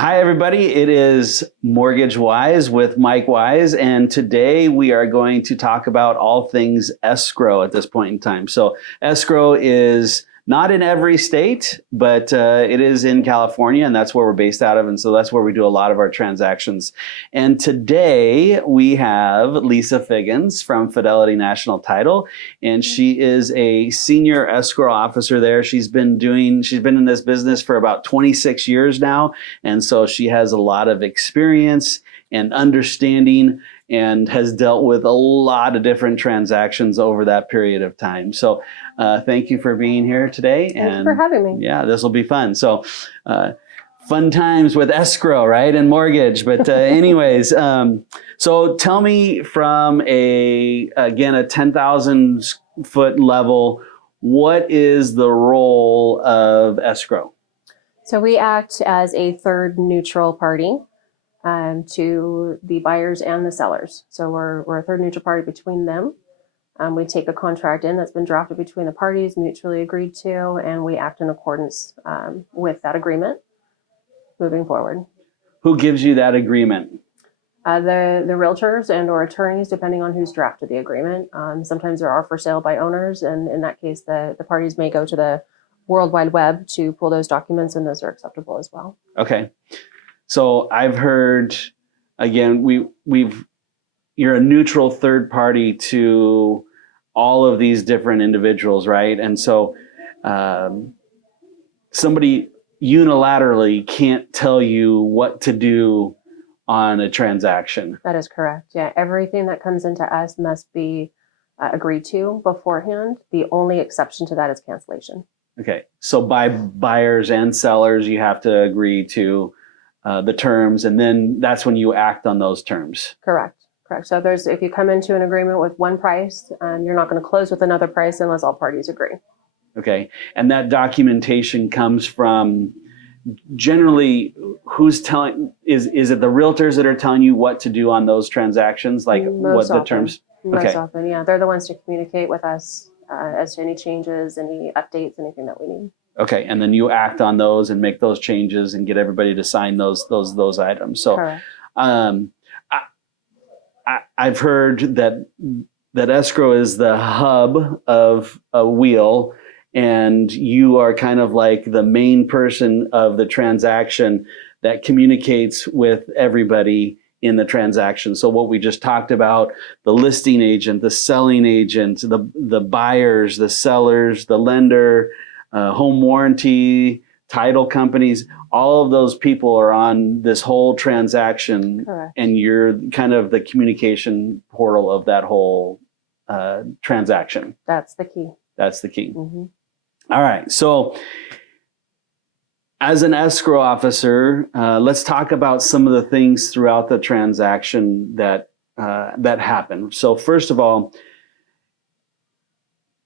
Hi, everybody. It is Mortgage Wise with Mike Wise, and today we are going to talk about all things escrow at this point in time. So escrow is not in every state, but it is in California, and that's where we're based out of, and so that's where we do a lot of our transactions. And today we have Lisa Figgins from Fidelity National Title, and she is a senior escrow officer there. She's been in this business for about 26 years now, and so she has a lot of experience and understanding and has dealt with a lot of different transactions over that period of time. So thank you for being here today. Thanks for having me. Yeah, this will be fun. So fun times with escrow, right? And mortgage. But anyways, so tell me from a 10,000 foot level, what is the role of escrow? So we act as a third neutral party to the buyers and the sellers. So we're a third neutral party between them. We take a contract in that's been drafted between the parties, mutually agreed to, and we act in accordance with that agreement moving forward. Who gives you that agreement? The realtors and or attorneys, depending on who's drafted the agreement. Sometimes there are for sale by owners, and in that case, the parties may go to the World Wide Web to pull those documents, and those are acceptable as well. Okay. So I've heard, again, you're a neutral third party to all of these different individuals, right? And so somebody unilaterally can't tell you what to do on a transaction. That is correct. Yeah, everything that comes into us must be agreed to beforehand. The only exception to that is cancellation. Okay. So by buyers and sellers, you have to agree to the terms, and then that's when you act on those terms. Correct. So if you come into an agreement with one price, you're not going to close with another price unless all parties agree. Okay. And that documentation comes from generally who's telling, is it the realtors that are telling you what to do on those transactions? Like Most what the terms? Most often, yeah. They're the ones to communicate with us as to any changes, any updates, anything that we need. Okay, and then you act on those and make those changes and get everybody to sign those items. So, correct. I've heard that escrow is the hub of a wheel, and you are kind of like the main person of the transaction that communicates with everybody in the transaction. So what we just talked about, the listing agent, the selling agent, the buyers, the sellers, the lender, home warranty, title companies, all of those people are on this whole transaction. Correct. And you're kind of the communication portal of that whole transaction. That's the key. That's the key. Mm-hmm. All right. So as an escrow officer, let's talk about some of the things throughout the transaction that happen. So first of all,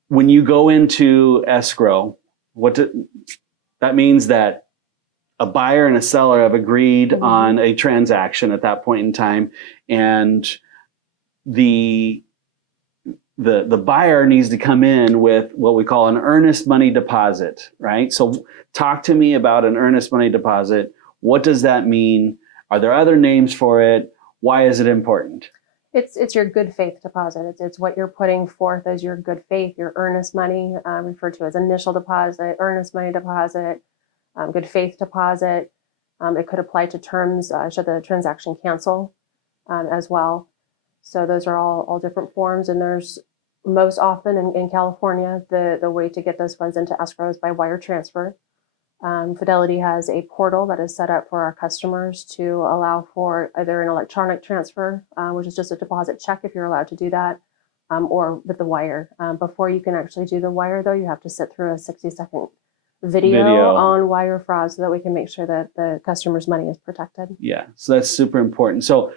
when you go into escrow, that means that a buyer and a seller have agreed mm-hmm. on a transaction at that point in time, and the buyer needs to come in with what we call an earnest money deposit, right? So talk to me about an earnest money deposit. What does that mean? Are there other names for it? Why is it important? It's your good faith deposit. It's what you're putting forth as your good faith, your earnest money, referred to as initial deposit, earnest money deposit, good faith deposit. It could apply to terms should the transaction cancel as well. So those are all different forms, and there's most often in California, the way to get those funds into escrow is by wire transfer. Fidelity has a portal that is set up for our customers to allow for either an electronic transfer, which is just a deposit check if you're allowed to do that, or with the wire. Before you can actually do the wire, though, you have to sit through a 60-second video on wire fraud so that we can make sure that the customer's money is protected. Yeah, so that's super important. So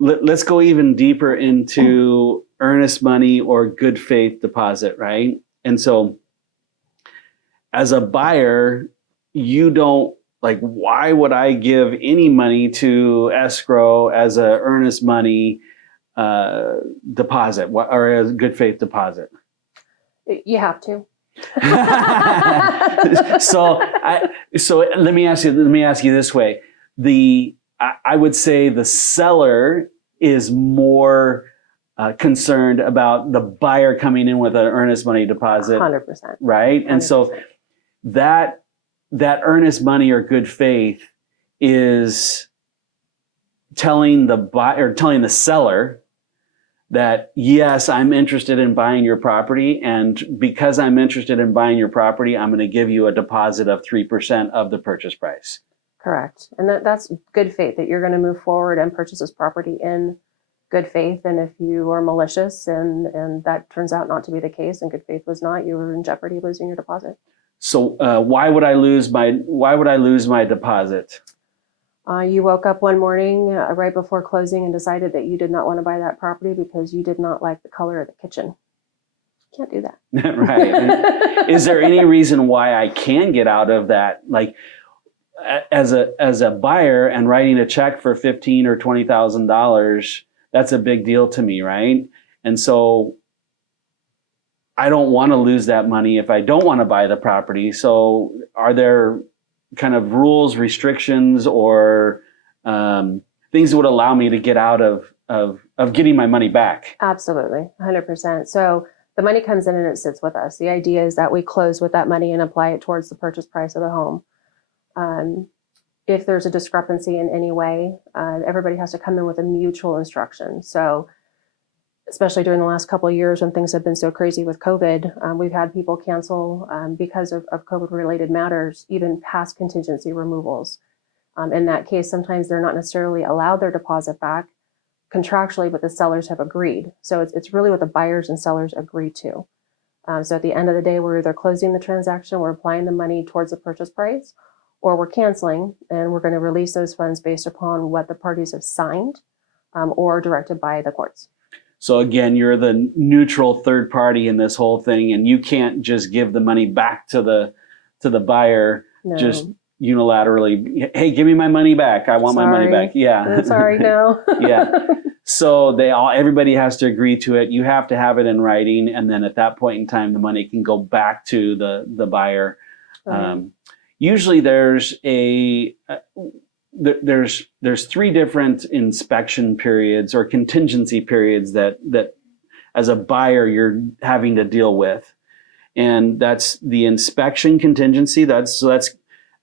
let's go even deeper into earnest money or good faith deposit, right? And so as a buyer, you don't why would I give any money to escrow as a earnest money deposit or as good faith deposit? You have to. So let me ask you this way. I would say the seller is more concerned about the buyer coming in with an earnest money deposit. 100%. Right? And 100%. so that earnest money or good faith is telling the buyer, telling the seller that, yes, I'm interested in buying your property. And because I'm interested in buying your property, I'm going to give you a deposit of 3% of the purchase price. Correct. And that's good faith, that you're going to move forward and purchase this property in good faith. And if you are malicious and that turns out not to be the case and good faith was not, you were in jeopardy of losing your deposit. So why would I lose my deposit? You woke up one morning right before closing and decided that you did not want to buy that property because you did not like the color of the kitchen. You can't do that. Right. Is there any reason why I can get out of that? Like, as a buyer and writing a check for $15,000 or $20,000, that's a big deal to me, right? And so I don't want to lose that money if I don't want to buy the property. So are there kind of rules, restrictions, or things that would allow me to get out of getting my money back? Absolutely, 100%. So the money comes in and it sits with us. The idea is that we close with that money and apply it towards the purchase price of the home. If there's a discrepancy in any way, everybody has to come in with a mutual instruction. So especially during the last couple of years when things have been so crazy with COVID, we've had people cancel because of COVID-related matters, even past contingency removals. In that case, sometimes they're not necessarily allowed their deposit back contractually, but the sellers have agreed. So it's really what the buyers and sellers agree to. So at the end of the day, we're either closing the transaction, we're applying the money towards the purchase price, or we're canceling and we're going to release those funds based upon what the parties have signed or directed by the courts. So again, you're the neutral third party in this whole thing, and you can't just give the money back to the buyer. No. Just unilaterally. Hey, give me my money back. I want my money back. Yeah. I'm sorry, no. Yeah. So everybody has to agree to it. You have to have it in writing, and then at that point in time, the money can go back to the buyer. Right. Usually, there's there's 3 different inspection periods or contingency periods that as a buyer you're having to deal with, and that's the inspection contingency. That's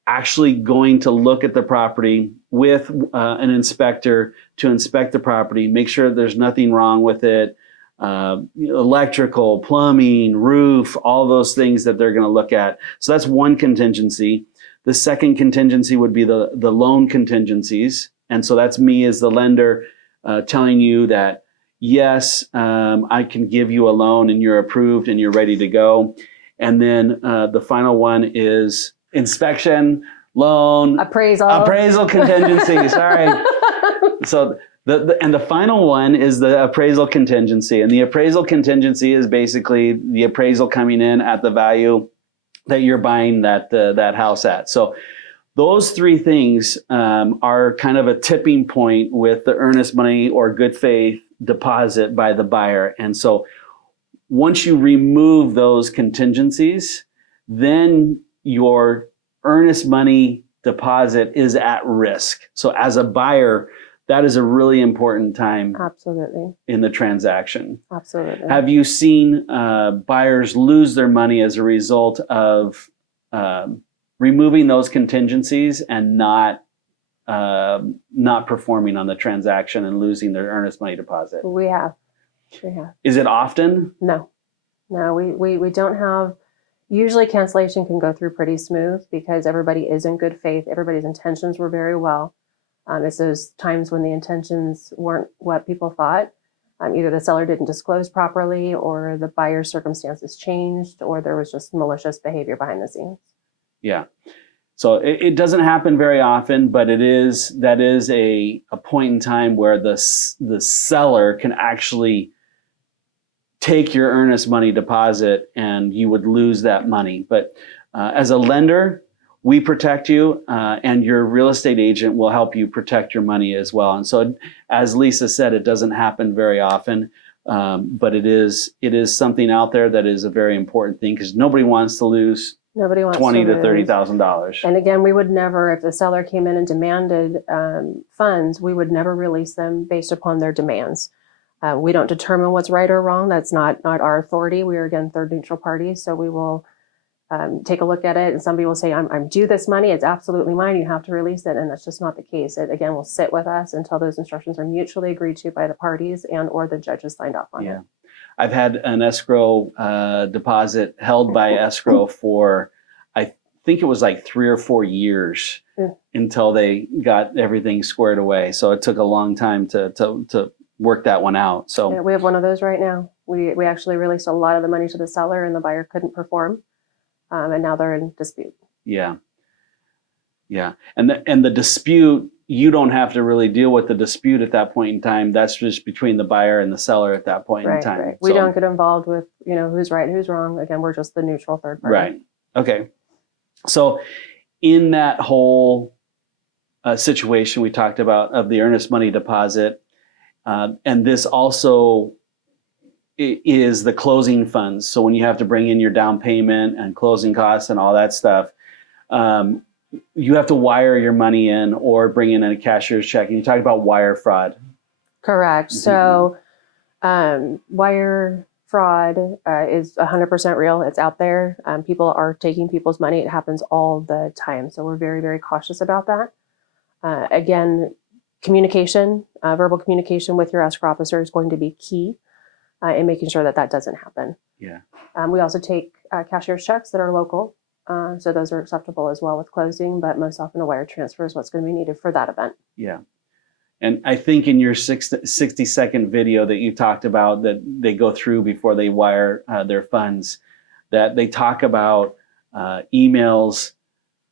actually going to look at the property with an inspector to inspect the property, make sure there's nothing wrong with it, electrical, plumbing, roof, all those things that they're going to look at. So that's one contingency. The second contingency would be the loan contingencies. And so that's me as the lender telling you that, yes, I can give you a loan and you're approved and you're ready to go. And then the final one is inspection, loan, appraisal contingency. Sorry. So the final one is the appraisal contingency. And the appraisal contingency is basically the appraisal coming in at the value that you're buying that house at. So those 3 things are kind of a tipping point with the earnest money or good faith deposit by the buyer. And so once you remove those contingencies, then your earnest money deposit is at risk. So as a buyer, that is a really important time. Absolutely. In the transaction. Absolutely. Have you seen buyers lose their money as a result of removing those contingencies and not performing on the transaction and losing their earnest money deposit? We have. Is it often? No, we don't have. Usually cancellation can go through pretty smooth because everybody is in good faith. Everybody's intentions were very well. It's those times when the intentions weren't what people thought. Either the seller didn't disclose properly, or the buyer's circumstances changed, or there was just malicious behavior behind the scenes. Yeah. So it doesn't happen very often, but that is a point in time where the seller can actually take your earnest money deposit and you would lose that money. But as a lender, we protect you, and your real estate agent will help you protect your money as well. And so, as Lisa said, it doesn't happen very often. But it is something out there that is a very important thing because nobody wants to lose Nobody wants $20,000 to lose. $30,000. And again, we would never, if the seller came in and demanded funds, we would never release them based upon their demands. We don't determine what's right or wrong. That's not our authority. We are, again, third neutral parties. So we will take a look at it, and somebody will say, I'm due this money. It's absolutely mine. You have to release it. And that's just not the case. It, again, will sit with us until those instructions are mutually agreed to by the parties and or the judges signed off on it. I've had an escrow deposit held by escrow for, I think it was like 3 or 4 years until they got everything squared away. So it took a long time to work that one out. So yeah, we have one of those right now. We actually released a lot of the money to the seller, and the buyer couldn't perform, and now they're in dispute. Yeah, and the dispute, you don't have to really deal with the dispute at that point in time. That's just between the buyer and the seller at that point in time. Right. We don't get involved with, who's right, who's wrong. Again, we're just the neutral third party. Right. Okay. So in that whole situation we talked about of the earnest money deposit, and this also is the closing funds. So when you have to bring in your down payment and closing costs and all that stuff, you have to wire your money in or bring in a cashier's check. And you talk about wire fraud. Correct. So wire fraud is 100% real. It's out there. People are taking people's money. It happens all the time. So we're very, very cautious about that. Again, communication, verbal communication with your escrow officer is going to be key in making sure that doesn't happen. Yeah. We also take cashier's checks that are local. So those are acceptable as well with closing, but most often a wire transfer is what's going to be needed for that event. Yeah. And I think in your 60-second video that you talked about that they go through before they wire their funds, that they talk about emails,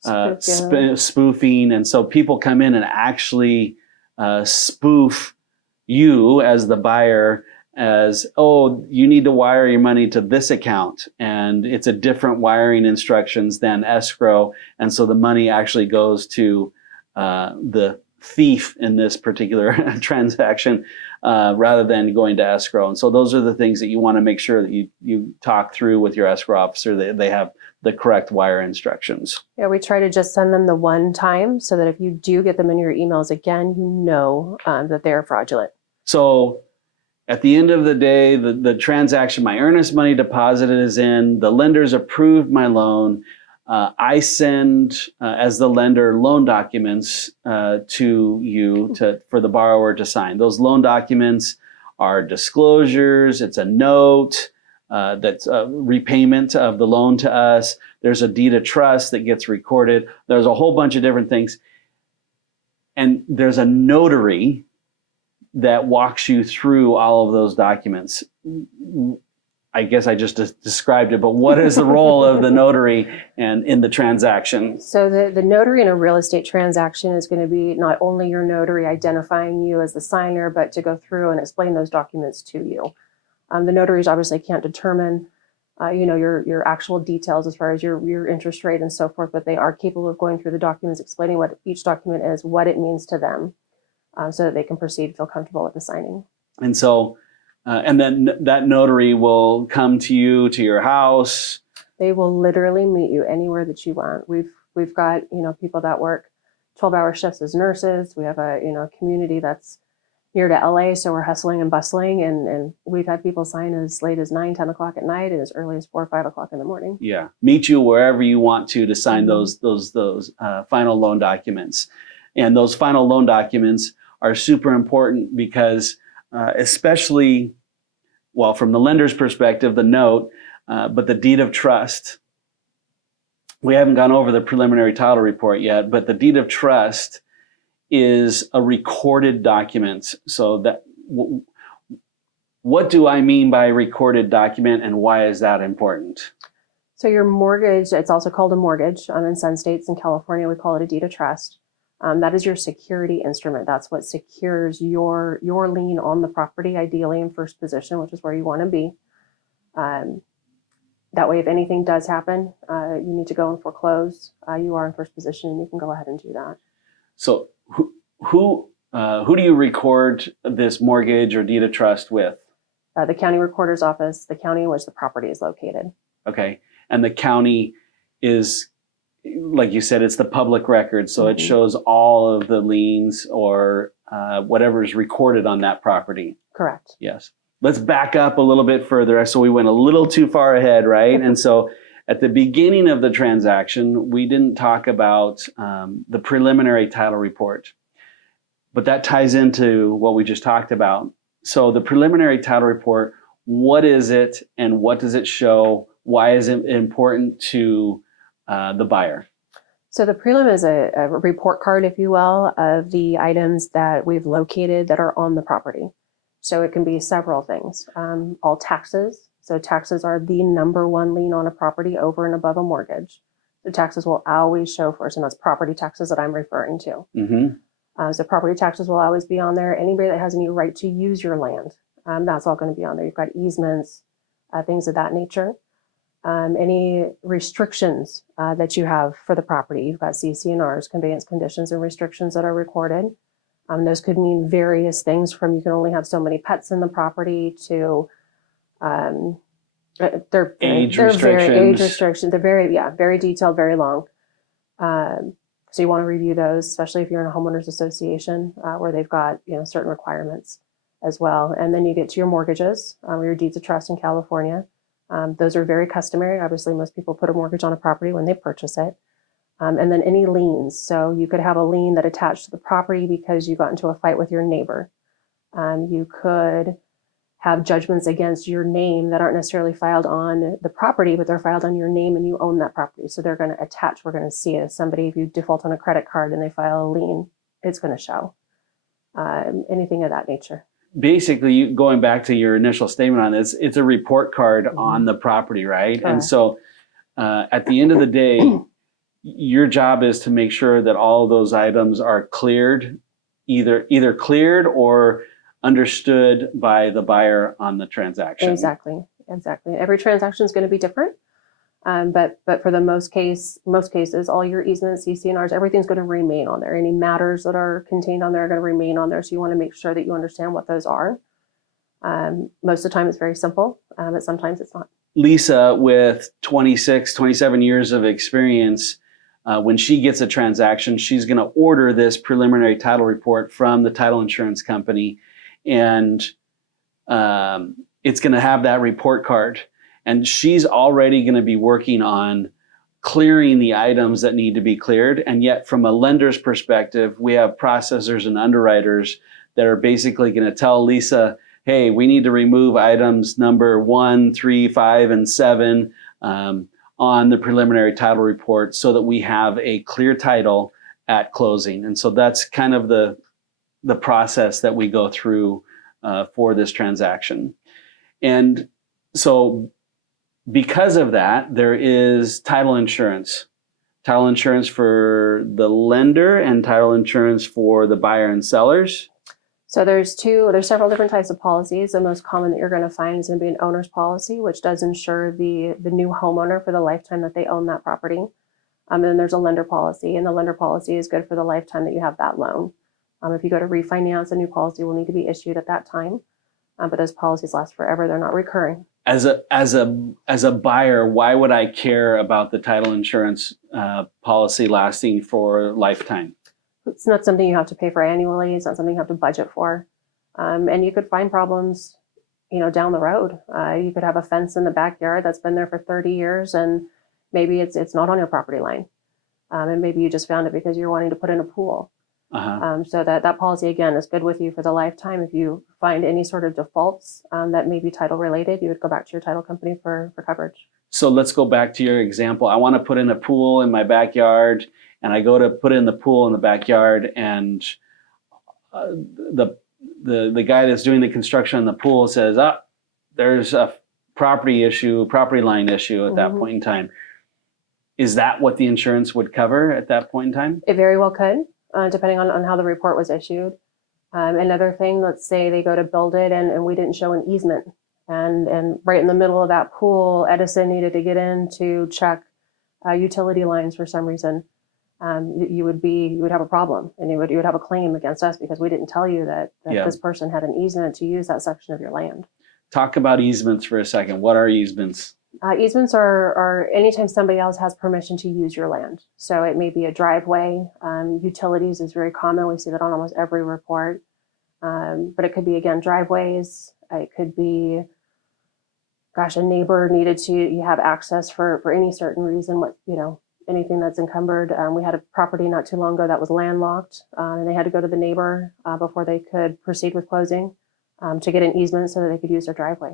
spoofing. And so people come in and actually spoof you as the buyer as, oh, you need to wire your money to this account. And it's a different wiring instructions than escrow. And so the money actually goes to the thief in this particular transaction rather than going to escrow. And so those are the things that you want to make sure that you talk through with your escrow officer, that they have the correct wire instructions. Yeah, we try to just send them the one time so that if you do get them in your emails again, you know that they're fraudulent. So at the end of the day, the transaction, my earnest money deposited is in, the lender's approved my loan. I send, as the lender, loan documents to you for the borrower to sign. Those loan documents are disclosures. It's a note that's a repayment of the loan to us. There's a deed of trust that gets recorded. There's a whole bunch of different things. And there's a notary that walks you through all of those documents. I guess I just described it, but what is the role of the notary and in the transaction? So the notary in a real estate transaction is going to be not only your notary identifying you as the signer, but to go through and explain those documents to you. The notaries obviously can't determine, your actual details as far as your interest rate and so forth, but they are capable of going through the documents, explaining what each document is, what it means to them, so that they can proceed, feel comfortable with the signing. And so, and then that notary will come to you, to your house. They will literally meet you anywhere that you want. We've got, people that work 12-hour shifts as nurses. We have a, community that's near to LA. So we're hustling and bustling. And we've had people sign as late as 9, 10 o'clock at night and as early as 4 or 5 o'clock in the morning. Yeah. Meet you wherever you want to sign those final loan documents. And those final loan documents are super important because especially, well, from the lender's perspective, the note, but the deed of trust. We haven't gone over the preliminary title report yet, but the deed of trust is a recorded document. So that, what do I mean by recorded document and why is that important? So your mortgage, it's also called a mortgage. In some states, in California, we call it a deed of trust. That is your security instrument. That's what secures your lien on the property, ideally in first position, which is where you want to be. That way, if anything does happen, you need to go and foreclose. You are in first position, and you can go ahead and do that. So, who do you record this mortgage or deed of trust with? the county recorder's office, the county in which the property is located. Okay. And the county is, like you said, it's the public record. So it shows all of the liens or whatever is recorded on that property. Correct. Yes. Let's back up a little bit further. So we went a little too far ahead, right? And so at the beginning of the transaction, we didn't talk about the preliminary title report, but that ties into what we just talked about. So the preliminary title report, what is it and what does it show? Why is it important to the buyer? So the prelim is a report card, if you will, of the items that we've located that are on the property. So it can be several things. All taxes. So taxes are the number one lien on a property over and above a mortgage. The taxes will always show first, and that's property taxes that I'm referring to. So property taxes will always be on there. Anybody that has any right to use your land, that's all going to be on there. You've got easements, things of that nature. Any restrictions that you have for the property. You've got CC&Rs, conveyance conditions and restrictions that are recorded. Those could mean various things from you can only have so many pets in the property to they're age very restrictions. Age restrictions. They're very detailed, very long. So you want to review those, especially if you're in a homeowners association where they've got certain requirements as well. And then you get to your mortgages, your deeds of trust in California. Those are very customary. Obviously, most people put a mortgage on a property when they purchase it. And then any liens. So you could have a lien that attached to the property because you got into a fight with your neighbor. You could have judgments against your name that aren't necessarily filed on the property, but they're filed on your name and you own that property. So they're going to attach. We're going to see it. Somebody, if you default on a credit card and they file a lien, it's going to show. Anything of that nature. Basically, going back to your initial statement on this, it's a report card on the property, right? Correct. And so at the end of the day, your job is to make sure that all of those items are cleared, either cleared or understood by the buyer on the transaction. Exactly. Every transaction is going to be different. But for the most cases, all your easements, CC&Rs, everything's going to remain on there. Any matters that are contained on there are going to remain on there. So you want to make sure that you understand what those are. Most of the time it's very simple, but sometimes it's not. Lisa, with 26, 27 years of experience, when she gets a transaction, she's going to order this preliminary title report from the title insurance company. And it's going to have that report card. And she's already going to be working on clearing the items that need to be cleared. And yet from a lender's perspective, we have processors and underwriters that are basically going to tell Lisa, hey, we need to remove items number 1, 3, 5, and 7 on the preliminary title report so that we have a clear title at closing. And so that's kind of the process that we go through for this transaction. And so because of that, there is title insurance for the lender and title insurance for the buyer and sellers. So there's several different types of policies. The most common that you're going to find is going to be an owner's policy, which does insure the new homeowner for the lifetime that they own that property. And then there's a lender policy, and the lender policy is good for the lifetime that you have that loan. If you go to refinance, a new policy will need to be issued at that time. But those policies last forever. They're not recurring. As a buyer, why would I care about the title insurance policy lasting for lifetime? It's not something you have to pay for annually. It's not something you have to budget for. And you could find problems, down the road. You could have a fence in the backyard that's been there for 30 years, and maybe it's not on your property line. And maybe you just found it because you're wanting to put in a pool. So that policy, again, is good with you for the lifetime. If you find any sort of defaults that may be title related, you would go back to your title company for coverage. So let's go back to your example. I want to put in a pool in my backyard, and I go to put in the pool in the backyard, and the guy that's doing the construction on the pool says, there's a property line issue at that point in time. Is that what the insurance would cover at that point in time? It very well could. Depending on how the report was issued. Another thing, let's say they go to build it and we didn't show an easement. And right in the middle of that pool, Edison needed to get in to check utility lines for some reason. You would have a problem, and you would have a claim against us because we didn't tell you that this person had an easement to use that section of your land. Talk about easements for a second. What are easements? Easements are anytime somebody else has permission to use your land. So it may be a driveway. Utilities is very common. We see that on almost every report. But it could be, again, driveways. It could be, gosh, a neighbor needed to, you have access for any certain reason, anything that's encumbered. We had a property not too long ago that was landlocked, and they had to go to the neighbor before they could proceed with closing to get an easement so that they could use their driveway.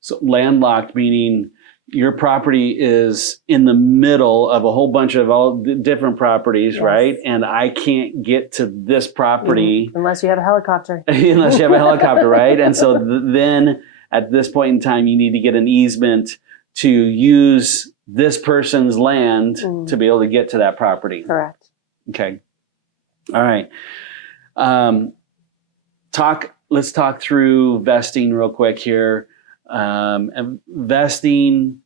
So landlocked, meaning your property is in the middle of a whole bunch of all different properties, Yes. right? And I can't get to this property Unless you have a helicopter. unless you have a helicopter, right? And so then at this point in time, you need to get an easement to use this person's land to be able to get to that property. Correct. Okay. All right. Let's talk through vesting real quick here. Vesting,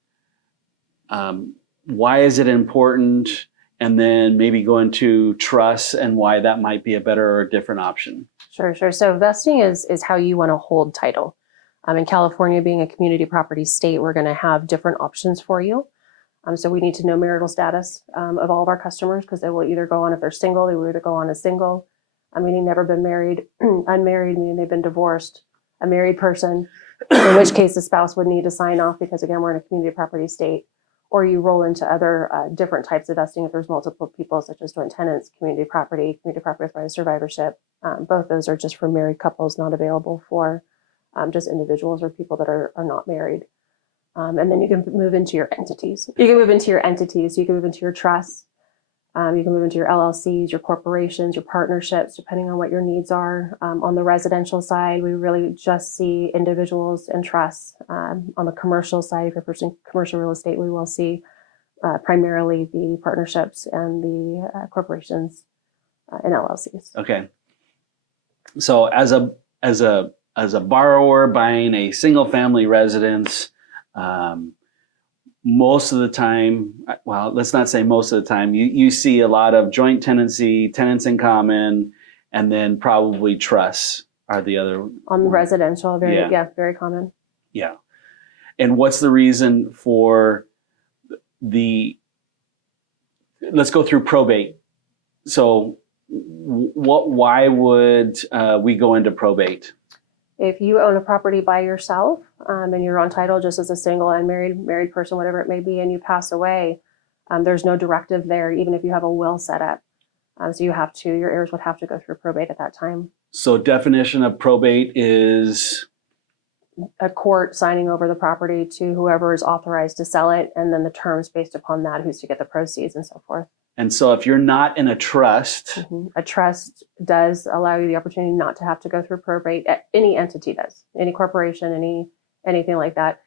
why is it important? And then maybe go into trusts and why that might be a better or different option. Sure. So vesting is how you want to hold title. In California, being a community property state, we're going to have different options for you. So we need to know marital status of all of our customers, because they will either go on, if they're single, they will either go on as single, meaning never been married, unmarried, meaning they've been divorced, a married person, in which case the spouse would need to sign off because, again, we're in a community property state, or you roll into other different types of vesting if there's multiple people, such as joint tenants, community property with right of survivorship. Both those are just for married couples, not available for just individuals or people that are not married. And then you can move into your entities. You can move into your entities. You can move into your trusts. You can move into your LLCs, your corporations, your partnerships, depending on what your needs are. On the residential side, we really just see individuals and trusts. On the commercial side, if you're purchasing commercial real estate, we will see primarily the partnerships and the corporations and LLCs. Okay. So as a borrower buying a single family residence, most of the time, well, let's not say most of the time, you see a lot of joint tenancy, tenants in common, and then probably trusts are the other. On the residential, very common. Yeah. And what's the reason for let's go through probate. So why would we go into probate? If you own a property by yourself and you're on title just as a single unmarried, married person, whatever it may be, and you pass away, there's no directive there, even if you have a will set up. So your heirs would have to go through probate at that time. So definition of probate is? A court signing over the property to whoever is authorized to sell it, and then the terms based upon that, who's to get the proceeds and so forth. And so if you're not in a trust. A trust does allow you the opportunity not to have to go through probate. Any entity does. Any corporation, anything like that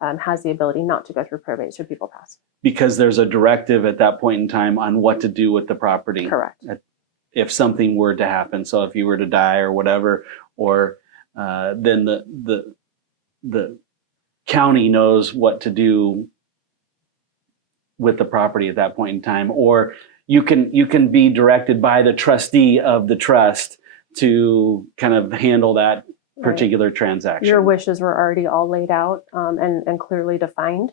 has the ability not to go through probate should people pass. Because there's a directive at that point in time on what to do with the property. Correct. If something were to happen. So if you were to die or whatever, or then the county knows what to do with the property at that point in time, or you can be directed by the trustee of the trust to kind of handle that particular transaction. Your wishes were already all laid out and clearly defined,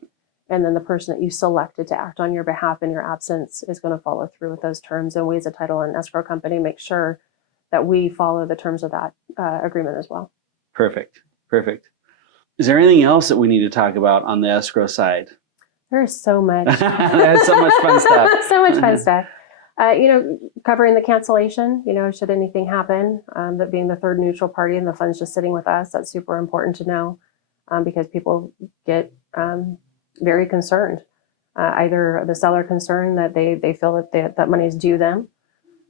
and then the person that you selected to act on your behalf in your absence is going to follow through with those terms. And we as a title and escrow company make sure that we follow the terms of that agreement as well. Perfect. Is there anything else that we need to talk about on the escrow side? There's so much. There's so much fun stuff. So much fun stuff. Covering the cancellation, should anything happen, that being the third neutral party and the funds just sitting with us, that's super important to know because people get very concerned. Either the seller concerned that they feel that that money is due them,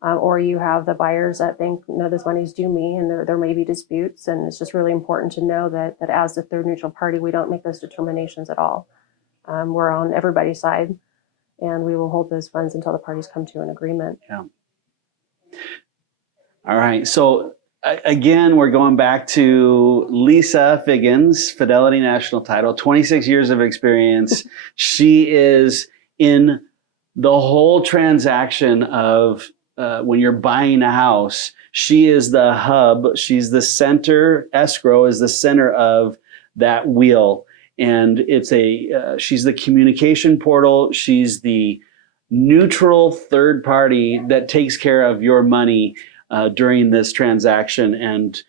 or you have the buyers that think, no, this money is due me, and there may be disputes. And it's just really important to know that as the third neutral party, we don't make those determinations at all. We're on everybody's side, and we will hold those funds until the parties come to an agreement. Yeah. All right. So again, we're going back to Lisa Figgins, Fidelity National Title, 26 years of experience. She is in the whole transaction of when you're buying a house. She is the hub. She's the center. Escrow is the center of that wheel. And it's she's the communication portal. She's the neutral third party that takes care of your money during this transaction. And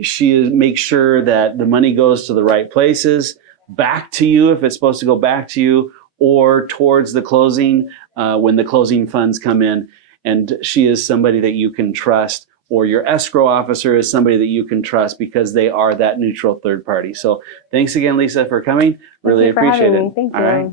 she makes sure that the money goes to the right places, back to you if it's supposed to go back to you, or towards the closing when the closing funds come in. And she is somebody that you can trust, or your escrow officer is somebody that you can trust because they are that neutral third party. So thanks again, Lisa, for coming. Really appreciate it. Thank you. All right.